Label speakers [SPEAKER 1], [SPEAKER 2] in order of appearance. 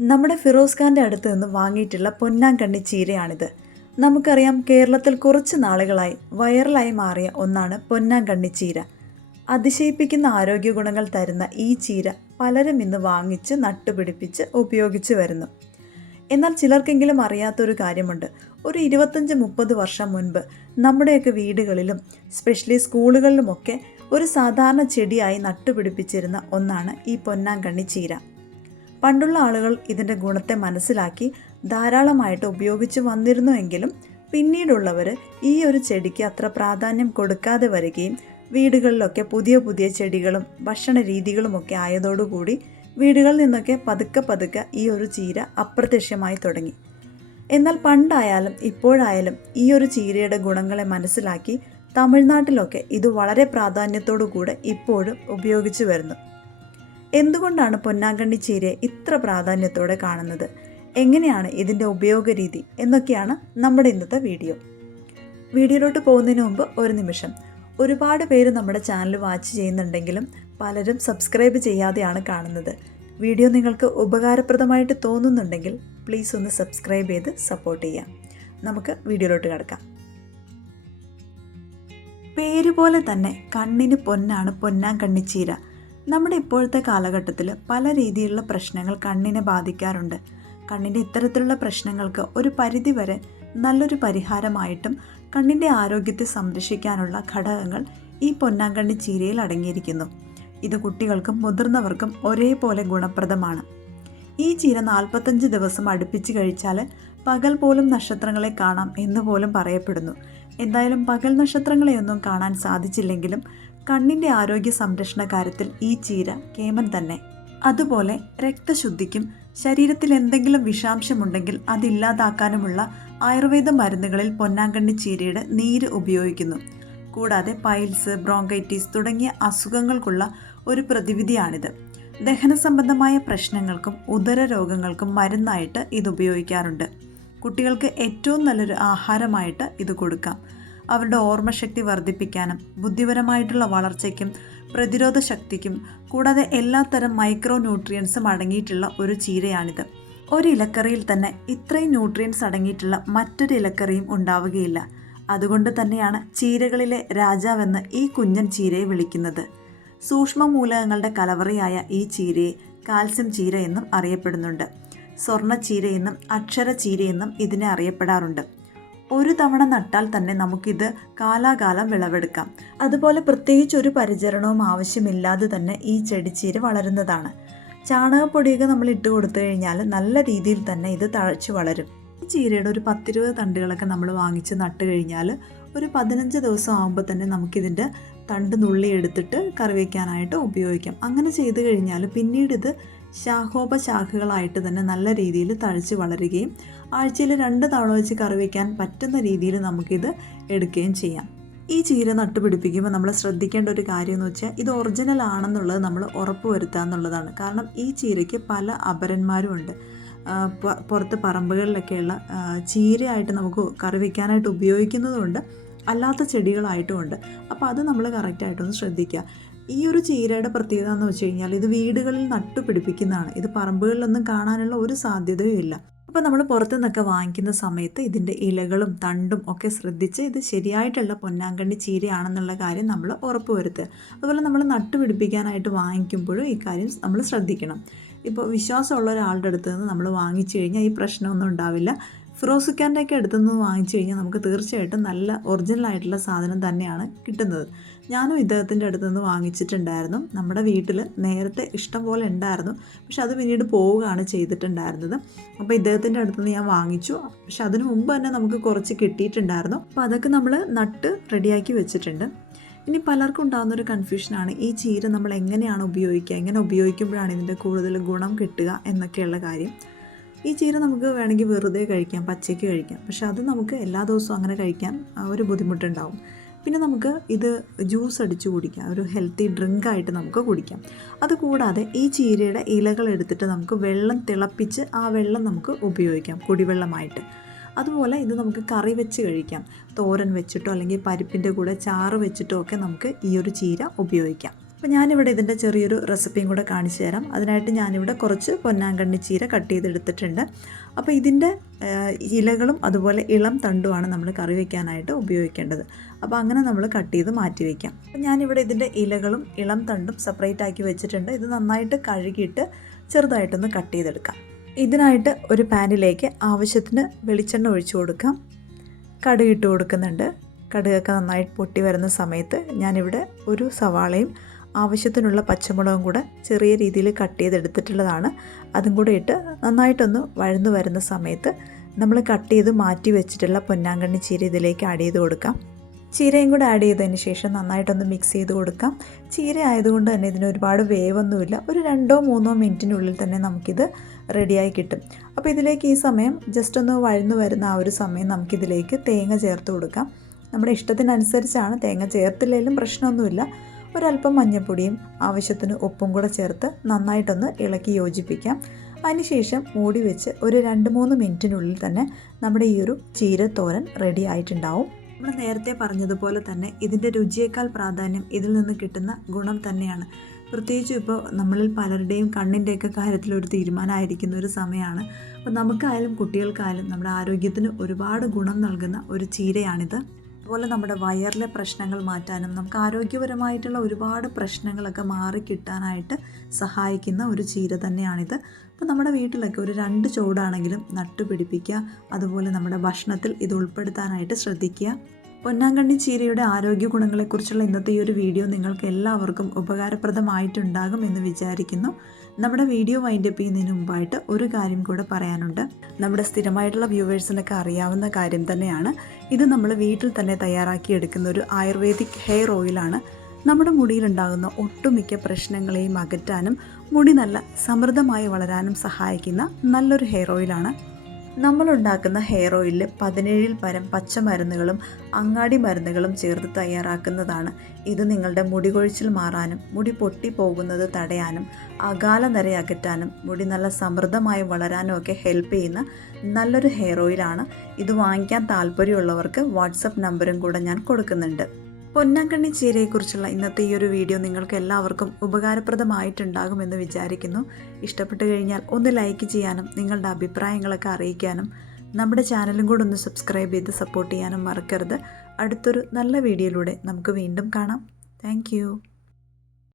[SPEAKER 1] നമ്മുടെ ഫിറോസ് ഖാന്റെ അടുത്ത് നിന്ന് വാങ്ങിയിട്ടുള്ള പൊന്നാങ്കണ്ണി ചീരയാണിത്. നമുക്കറിയാം കേരളത്തിൽ കുറച്ച് നാളുകളായി വൈറലായി മാറിയ ഒന്നാണ് പൊന്നാങ്കണ്ണി ചീര. അതിശയിപ്പിക്കുന്ന ആരോഗ്യ ഗുണങ്ങൾ തരുന്ന ഈ ചീര പലരും ഇന്ന് വാങ്ങിച്ച് നട്ടുപിടിപ്പിച്ച് ഉപയോഗിച്ച് വരുന്നു. എന്നാൽ ചിലർക്കെങ്കിലും അറിയാത്തൊരു കാര്യമുണ്ട്. ഒരു ഇരുപത്തഞ്ച് മുപ്പത് വർഷം മുൻപ് നമ്മുടെയൊക്കെ വീടുകളിലും സ്പെഷ്യലി സ്കൂളുകളിലുമൊക്കെ ഒരു സാധാരണ ചെടിയായി നട്ടുപിടിപ്പിച്ചിരുന്ന ഒന്നാണ് ഈ പൊന്നാങ്കണ്ണി ചീര. പണ്ടുള്ള ആളുകൾ ഇതിന്റെ ഗുണത്തെ മനസ്സിലാക്കി ധാരാളമായിട്ട് ഉപയോഗിച്ച് വന്നിരുന്നുവെങ്കിലും പിന്നീടുള്ളവർ ഈ ഒരു ചെടിക്ക് അത്ര പ്രാധാന്യം കൊടുക്കാതെ വരികയും വീടുകളിലൊക്കെ പുതിയ പുതിയ ചെടികളും ഭക്ഷണ രീതികളുമൊക്കെ ആയതോടുകൂടി വീടുകളിൽ നിന്നൊക്കെ പതുക്കെ പതുക്കെ ഈ ഒരു ചീര അപ്രത്യക്ഷമായി തുടങ്ങി. എന്നാൽ പണ്ടായാലും ഇപ്പോഴായാലും ഈ ഒരു ചീരയുടെ ഗുണങ്ങളെ മനസ്സിലാക്കി തമിഴ്നാട്ടിലൊക്കെ ഇത് വളരെ പ്രാധാന്യത്തോടു കൂടെ ഇപ്പോഴും ഉപയോഗിച്ചു വരുന്നു. എന്തുകൊണ്ടാണ് പൊന്നാങ്കണ്ണി ചീരയെ ഇത്ര പ്രാധാന്യത്തോടെ കാണുന്നത്? എങ്ങനെയാണ് ഇതിന്റെ ഉപയോഗരീതി? എന്നൊക്കെയാണ് നമ്മുടെ ഇന്നത്തെ വീഡിയോ. വീഡിയോയിലോട്ട് പോകുന്നതിന് മുമ്പ് ഒരു നിമിഷം. ഒരുപാട് പേര് നമ്മുടെ ചാനൽ വാച്ച് ചെയ്യുന്നുണ്ടെങ്കിലും പലരും സബ്സ്ക്രൈബ് ചെയ്യാതെയാണ് കാണുന്നത്. വീഡിയോ നിങ്ങൾക്ക് ഉപകാരപ്രദമായിട്ട് തോന്നുന്നുണ്ടെങ്കിൽ പ്ലീസ് ഒന്ന് സബ്സ്ക്രൈബ് ചെയ്ത് സപ്പോർട്ട് ചെയ്യാം. നമുക്ക് വീഡിയോയിലോട്ട് കിടക്കാം. പേര് പോലെ തന്നെ കണ്ണിന് പൊന്നാണ് പൊന്നാൻ കണ്ണിച്ചീര നമ്മുടെ ഇപ്പോഴത്തെ കാലഘട്ടത്തിൽ പല രീതിയിലുള്ള പ്രശ്നങ്ങൾ കണ്ണിനെ ബാധിക്കാറുണ്ട്. കണ്ണിന്റെ ഇത്തരത്തിലുള്ള പ്രശ്നങ്ങൾക്ക് ഒരു പരിധിവരെ നല്ലൊരു പരിഹാരമായിട്ടും കണ്ണിന്റെ ആരോഗ്യത്തെ സംരക്ഷിക്കാനുള്ള ഘടകങ്ങൾ ഈ പൊന്നാങ്കണ്ണി ചീരയിൽ അടങ്ങിയിരിക്കുന്നു. ഇത് കുട്ടികൾക്കും മുതിർന്നവർക്കും ഒരേപോലെ ഗുണപ്രദമാണ്. ഈ ചീര നാൽപ്പത്തഞ്ച് ദിവസം അടുപ്പിച്ച് കഴിച്ചാൽ പകൽ പോലും നക്ഷത്രങ്ങളെ കാണാം എന്ന് പോലും പറയപ്പെടുന്നു. എന്തായാലും പകൽ നക്ഷത്രങ്ങളെയൊന്നും കാണാൻ സാധിച്ചില്ലെങ്കിലും കണ്ണിന്റെ ആരോഗ്യ സംരക്ഷണ കാര്യത്തിൽ ഈ ചീര കേമൻ തന്നെ. അതുപോലെ രക്തശുദ്ധിക്കും ശരീരത്തിൽ എന്തെങ്കിലും വിഷാംശമുണ്ടെങ്കിൽ അതില്ലാതാക്കാനുമുള്ള ആയുർവേദ മരുന്നുകളിൽ പൊന്നാങ്കണ്ണി ചീരയുടെ നീര് ഉപയോഗിക്കുന്നു. കൂടാതെ പൈൽസ് ബ്രോങ്കൈറ്റിസ് തുടങ്ങിയ അസുഖങ്ങൾക്കുള്ള ഒരു പ്രതിവിധിയാണിത്. ദഹന സംബന്ധമായ പ്രശ്നങ്ങൾക്കും ഉദര രോഗങ്ങൾക്കും മരുന്നായിട്ട് ഇത് ഉപയോഗിക്കാറുണ്ട്. കുട്ടികൾക്ക് ഏറ്റവും നല്ലൊരു ആഹാരമായിട്ട് ഇത് കൊടുക്കാം. അവരുടെ ഓർമ്മശക്തി വർദ്ധിപ്പിക്കാനും ബുദ്ധിപരമായിട്ടുള്ള വളർച്ചയ്ക്കും പ്രതിരോധ ശക്തിക്കും കൂടാതെ എല്ലാത്തരം മൈക്രോ ന്യൂട്രിയൻസും അടങ്ങിയിട്ടുള്ള ഒരു ചീരയാണിത്. ഒരു ഇലക്കറിയിൽ തന്നെ ഇത്രയും ന്യൂട്രിയൻസ് അടങ്ങിയിട്ടുള്ള മറ്റൊരു ഇലക്കറിയും ഉണ്ടാവുകയില്ല. അതുകൊണ്ട് തന്നെയാണ് ചീരകളിലെ രാജാവെന്ന് ഈ കുഞ്ഞൻ ചീരയെ വിളിക്കുന്നത്. സൂക്ഷ്മ മൂലകങ്ങളുടെ കലവറയായ ഈ ചീരയെ കാൽസ്യം ചീര എന്നും അറിയപ്പെടുന്നുണ്ട്. സ്വർണ ചീരയെന്നും അക്ഷര ചീരയെന്നും ഇതിനെ അറിയപ്പെടാറുണ്ട്. ഒരു തവണ നട്ടാൽ തന്നെ നമുക്കിത് കാലാകാലം വിളവെടുക്കാം. അതുപോലെ പ്രത്യേകിച്ച് ഒരു പരിചരണവും ആവശ്യമില്ലാതെ തന്നെ ഈ ചെടിച്ചീര വളരുന്നതാണ്. ചാണകപ്പൊടിയൊക്കെ നമ്മൾ ഇട്ട് കൊടുത്തു കഴിഞ്ഞാൽ നല്ല രീതിയിൽ തന്നെ ഇത് തഴച്ചു വളരും. ഈ ചീരയുടെ ഒരു പത്തിരുപത് തണ്ടുകളൊക്കെ നമ്മൾ വാങ്ങിച്ച് നട്ട് കഴിഞ്ഞാൽ ഒരു പതിനഞ്ച് ദിവസം ആകുമ്പോൾ തന്നെ നമുക്കിതിന്റെ തണ്ട് നുള്ളി എടുത്തിട്ട് കറി വയ്ക്കാനായിട്ട് ഉപയോഗിക്കാം. അങ്ങനെ ചെയ്തു കഴിഞ്ഞാൽ പിന്നീട് ഇത് ശാഖോപശാഖകളായിട്ട് തന്നെ നല്ല രീതിയിൽ തഴച്ച് വളരുകയും ആഴ്ചയിൽ രണ്ട് തവണ വെച്ച് കറി വയ്ക്കാൻ പറ്റുന്ന രീതിയിൽ നമുക്കിത് എടുക്കുകയും ചെയ്യാം. ഈ ചീര നട്ടുപിടിപ്പിക്കുമ്പോൾ നമ്മൾ ശ്രദ്ധിക്കേണ്ട ഒരു കാര്യം എന്ന് വെച്ചാൽ ഇത് ഒറിജിനൽ ആണെന്നുള്ളത് നമ്മൾ ഉറപ്പ് വരുത്തുക എന്നുള്ളതാണ്. കാരണം ഈ ചീരയ്ക്ക് പല അപരന്മാരും ഉണ്ട്. പുറത്ത് പറമ്പുകളിലൊക്കെയുള്ള ചീരയായിട്ട് നമുക്ക് കറി വയ്ക്കാനായിട്ട് ഉപയോഗിക്കുന്നതുകൊണ്ട് അല്ലാത്ത ചെടികളായിട്ടുമുണ്ട്. അപ്പോൾ അത് നമ്മൾ കറക്റ്റായിട്ടൊന്ന് ശ്രദ്ധിക്കുക. ഈ ഒരു ചീരയുടെ പ്രത്യേകത എന്ന് വെച്ച് കഴിഞ്ഞാൽ ഇത് വീടുകളിൽ നട്ടുപിടിപ്പിക്കുന്നതാണ്. ഇത് പറമ്പുകളിലൊന്നും കാണാനുള്ള ഒരു സാധ്യതയും ഇല്ല. അപ്പോൾ നമ്മൾ പുറത്തു നിന്നൊക്കെ വാങ്ങിക്കുന്ന സമയത്ത് ഇതിന്റെ ഇലകളും തണ്ടും ഒക്കെ ശ്രദ്ധിച്ച് ഇത് ശരിയായിട്ടുള്ള പൊന്നാങ്കണ്ണി ചീരയാണെന്നുള്ള കാര്യം നമ്മൾ ഉറപ്പ് വരുത്തുക അതുപോലെ നമ്മൾ നട്ടുപിടിപ്പിക്കാനായിട്ട് വാങ്ങിക്കുമ്പോഴും ഈ കാര്യം നമ്മൾ ശ്രദ്ധിക്കണം. ഇപ്പോൾ വിശ്വാസമുള്ള ഒരാളുടെ അടുത്ത് നിന്ന് നമ്മൾ വാങ്ങിച്ചു കഴിഞ്ഞാൽ ഈ പ്രശ്നമൊന്നും ഉണ്ടാവില്ല. ഫിറോസിക്കാന്റെ ഒക്കെ അടുത്ത് നിന്ന് വാങ്ങിച്ചു കഴിഞ്ഞാൽ നമുക്ക് തീർച്ചയായിട്ടും നല്ല ഒറിജിനൽ ആയിട്ടുള്ള സാധനം തന്നെയാണ് കിട്ടുന്നത്. ഞാനും ഇദ്ദേഹത്തിന്റെ അടുത്തു നിന്ന് വാങ്ങിച്ചിട്ടുണ്ടായിരുന്നു. നമ്മുടെ വീട്ടിൽ നേരത്തെ ഇഷ്ടം പോലെ ഉണ്ടായിരുന്നു. പക്ഷെ അത് പിന്നീട് പോവുകയാണ് ചെയ്തിട്ടുണ്ടായിരുന്നത്. അപ്പോൾ ഇദ്ദേഹത്തിന്റെ അടുത്തു നിന്ന് ഞാൻ വാങ്ങിച്ചു. പക്ഷെ അതിന് മുമ്പ് തന്നെ നമുക്ക് കുറച്ച് കിട്ടിയിട്ടുണ്ടായിരുന്നു. അപ്പോൾ അതൊക്കെ നമ്മൾ നട്ട് റെഡിയാക്കി വെച്ചിട്ടുണ്ട്. ഇനി പലർക്കും ഉണ്ടാകുന്നൊരു കൺഫ്യൂഷനാണ് ഈ ചീര നമ്മൾ എങ്ങനെയാണ് ഉപയോഗിക്കുക? എങ്ങനെ ഉപയോഗിക്കുമ്പോഴാണ് ഇതിന്റെ കൂടുതൽ ഗുണം കിട്ടുക എന്നൊക്കെയുള്ള കാര്യം. ഈ ചീര നമുക്ക് വേണമെങ്കിൽ വെറുതെ കഴിക്കാം പച്ചയ്ക്ക് കഴിക്കാം. പക്ഷെ അത് നമുക്ക് എല്ലാ ദിവസവും അങ്ങനെ കഴിക്കാൻ ഒരു ബുദ്ധിമുട്ടുണ്ടാവും. പിന്നെ നമുക്ക് ഇത് ജ്യൂസ് അടിച്ച് കുടിക്കാം ഒരു ഹെൽത്തി ഡ്രിങ്ക് ആയിട്ട് നമുക്ക് കുടിക്കാം. അതുകൂടാതെ ഈ ചീരയുടെ ഇലകൾ എടുത്തിട്ട് നമുക്ക് വെള്ളം തിളപ്പിച്ച് ആ വെള്ളം നമുക്ക് ഉപയോഗിക്കാം കുടിവെള്ളമായിട്ട്. അതുപോലെ ഇത് നമുക്ക് കറി വെച്ച് കഴിക്കാം തോരൻ വെച്ചിട്ടോ അല്ലെങ്കിൽ പരിപ്പിന്റെ കൂടെ ചാറ് വെച്ചിട്ടോ ഒക്കെ നമുക്ക് ഈ ഒരു ചീര ഉപയോഗിക്കാം. അപ്പോൾ ഞാനിവിടെ ഇതിന്റെ ചെറിയൊരു റെസിപ്പിയും കൂടെ കാണിച്ചു തരാം. അതിനായിട്ട് ഞാനിവിടെ കുറച്ച് പൊന്നാങ്കണ്ണി ചീര കട്ട് ചെയ്തെടുത്തിട്ടുണ്ട്. അപ്പോൾ ഇതിന്റെ ഇലകളും അതുപോലെ ഇളം തണ്ടുമാണ് നമ്മൾ കറി വയ്ക്കാനായിട്ട് ഉപയോഗിക്കേണ്ടത്. അപ്പോൾ അങ്ങനെ നമ്മൾ കട്ട് ചെയ്ത് മാറ്റി വയ്ക്കാം അപ്പോൾ ഞാനിവിടെ ഇതിന്റെ ഇലകളും ഇളം തണ്ടും സെപ്പറേറ്റ് ആക്കി വെച്ചിട്ടുണ്ട്. ഇത് നന്നായിട്ട് കഴുകിയിട്ട് ചെറുതായിട്ടൊന്ന് കട്ട് ചെയ്തെടുക്കാം. ഇതിനായിട്ട് ഒരു പാനിലേക്ക് ആവശ്യത്തിന് വെളിച്ചെണ്ണ ഒഴിച്ചു കൊടുക്കാം. കടുകിട്ട് കൊടുക്കുന്നുണ്ട്. കടുകൊക്കെ നന്നായിട്ട് പൊട്ടി വരുന്ന സമയത്ത് ഞാനിവിടെ ഒരു സവാളയും ആവശ്യത്തിനുള്ള പച്ചമുളകും കൂടെ ചെറിയ രീതിയിൽ കട്ട് ചെയ്തെടുത്തിട്ടുള്ളതാണ്. അതും കൂടെ ഇട്ട് നന്നായിട്ടൊന്ന് വഴന്നു വരുന്ന സമയത്ത് നമ്മൾ കട്ട് ചെയ്ത് മാറ്റി വെച്ചിട്ടുള്ള പൊന്നാങ്കണ്ണി ചീര ഇതിലേക്ക് ആഡ് ചെയ്ത് കൊടുക്കാം. ചീരയും കൂടെ ആഡ് ചെയ്തതിന് ശേഷം നന്നായിട്ടൊന്ന് മിക്സ് ചെയ്ത് കൊടുക്കാം. ചീര ആയതുകൊണ്ട് തന്നെ ഇതിന് ഒരുപാട് വേവൊന്നുമില്ല. ഒരു രണ്ടോ മൂന്നോ മിനിറ്റിനുള്ളിൽ തന്നെ നമുക്കിത് റെഡിയായി കിട്ടും. അപ്പോൾ ഇതിലേക്ക് ഈ സമയം ജസ്റ്റ് ഒന്ന് വഴന്നു വരുന്ന ആ ഒരു സമയം നമുക്കിതിലേക്ക് തേങ്ങ ചേർത്ത് കൊടുക്കാം. നമ്മുടെ ഇഷ്ടത്തിനനുസരിച്ചാണ് തേങ്ങ ചേർത്തില്ലെങ്കിലും പ്രശ്നമൊന്നുമില്ല. ഒരല്പം മഞ്ഞൾപ്പൊടിയും ആവശ്യത്തിന് ഉപ്പും കൂടെ ചേർത്ത് നന്നായിട്ടൊന്ന് ഇളക്കി യോജിപ്പിക്കാം. അതിനുശേഷം മൂടി വെച്ച് ഒരു രണ്ട് മൂന്ന് മിനിറ്റിനുള്ളിൽ തന്നെ നമ്മുടെ ഈ ഒരു ചീരത്തോരൻ റെഡി ആയിട്ടുണ്ടാവും. നമ്മൾ നേരത്തെ പറഞ്ഞതുപോലെ തന്നെ ഇതിന്റെ രുചിയേക്കാൾ പ്രാധാന്യം ഇതിൽ നിന്ന് കിട്ടുന്ന ഗുണം തന്നെയാണ്. പ്രത്യേകിച്ചും ഇപ്പോൾ നമ്മളിൽ പലരുടെയും കണ്ണിന്റെയൊക്കെ കാര്യത്തിൽ ഒരു തീരുമാനമായിരിക്കുന്ന ഒരു സമയമാണ്. അപ്പോൾ നമുക്കായാലും കുട്ടികൾക്കായാലും നമ്മുടെ ആരോഗ്യത്തിന് ഒരുപാട് ഗുണം നൽകുന്ന ഒരു ചീരയാണിത്. അതുപോലെ നമ്മുടെ വയറിലെ പ്രശ്നങ്ങൾ മാറ്റാനും നമുക്ക് ആരോഗ്യപരമായിട്ടുള്ള ഒരുപാട് പ്രശ്നങ്ങളൊക്കെ മാറിക്കിട്ടാനായിട്ട് സഹായിക്കുന്ന ഒരു ചീര തന്നെയാണിത്. അപ്പോൾ നമ്മുടെ വീട്ടിലൊക്കെ ഒരു രണ്ട് ചൂടാണെങ്കിലും നട്ടുപിടിപ്പിക്കുക അതുപോലെ നമ്മുടെ ഭക്ഷണത്തിൽ ഇത് ഉൾപ്പെടുത്താനായിട്ട് ശ്രദ്ധിക്കുക. പൊന്നാങ്കണ്ണി ചീരയുടെ ആരോഗ്യ ഗുണങ്ങളെക്കുറിച്ചുള്ള ഇന്നത്തെ ഈ ഒരു വീഡിയോ നിങ്ങൾക്ക് എല്ലാവർക്കും ഉപകാരപ്രദമായിട്ടുണ്ടാകും എന്ന് വിചാരിക്കുന്നു. നമ്മുടെ വീഡിയോ വൈൻഡ് അപ്പ് ചെയ്യുന്നതിന് മുമ്പായിട്ട് ഒരു കാര്യം കൂടെ പറയാനുണ്ട്. നമ്മുടെ സ്ഥിരമായിട്ടുള്ള വ്യൂവേഴ്സിനൊക്കെ അറിയാവുന്ന കാര്യം തന്നെയാണ്. ഇത് നമ്മൾ വീട്ടിൽ തന്നെ തയ്യാറാക്കി എടുക്കുന്ന ഒരു ആയുർവേദിക് ഹെയർ ഓയിലാണ് നമ്മുടെ മുടിയിലുണ്ടാകുന്ന ഒട്ടുമിക്ക പ്രശ്നങ്ങളെയും അകറ്റാനും മുടി നല്ല സമൃദ്ധമായി വളരാനും സഹായിക്കുന്ന നല്ലൊരു ഹെയർ ഓയിലാണ് നമ്മളുണ്ടാക്കുന്ന ഹെയർ ഓയിലിൽ പതിനേഴിൽ പരം പച്ചമരുന്നുകളും അങ്ങാടി മരുന്നുകളും ചേർത്ത് തയ്യാറാക്കുന്നതാണ്. ഇത് നിങ്ങളുടെ മുടി കൊഴിച്ചിൽ മാറാനും മുടി പൊട്ടിപ്പോകുന്നത് തടയാനും അകാല നിര അകറ്റാനും മുടി നല്ല സമൃദ്ധമായി വളരാനും ഒക്കെ ഹെൽപ്പ് ചെയ്യുന്ന നല്ലൊരു ഹെയർ ഓയിലാണ് ഇത് വാങ്ങിക്കാൻ താല്പര്യമുള്ളവർക്ക് വാട്സപ്പ് നമ്പറും കൂടെ ഞാൻ കൊടുക്കുന്നുണ്ട്. പൊന്നാങ്കണ്ണി ചീരയെക്കുറിച്ചുള്ള ഇന്നത്തെ ഈ ഒരു വീഡിയോ നിങ്ങൾക്ക് എല്ലാവർക്കും ഉപകാരപ്രദമായിട്ടുണ്ടാകുമെന്ന് വിചാരിക്കുന്നു. ഇഷ്ടപ്പെട്ടു കഴിഞ്ഞാൽ ഒന്ന് ലൈക്ക് ചെയ്യാനും നിങ്ങളുടെ അഭിപ്രായങ്ങളൊക്കെ അറിയിക്കാനും നമ്മുടെ ചാനലും കൂടെ ഒന്ന് സബ്സ്ക്രൈബ് ചെയ്ത് സപ്പോർട്ട് ചെയ്യാനും മറക്കരുത്. അടുത്തൊരു നല്ല വീഡിയോയിലൂടെ നമുക്ക് വീണ്ടും കാണാം. താങ്ക്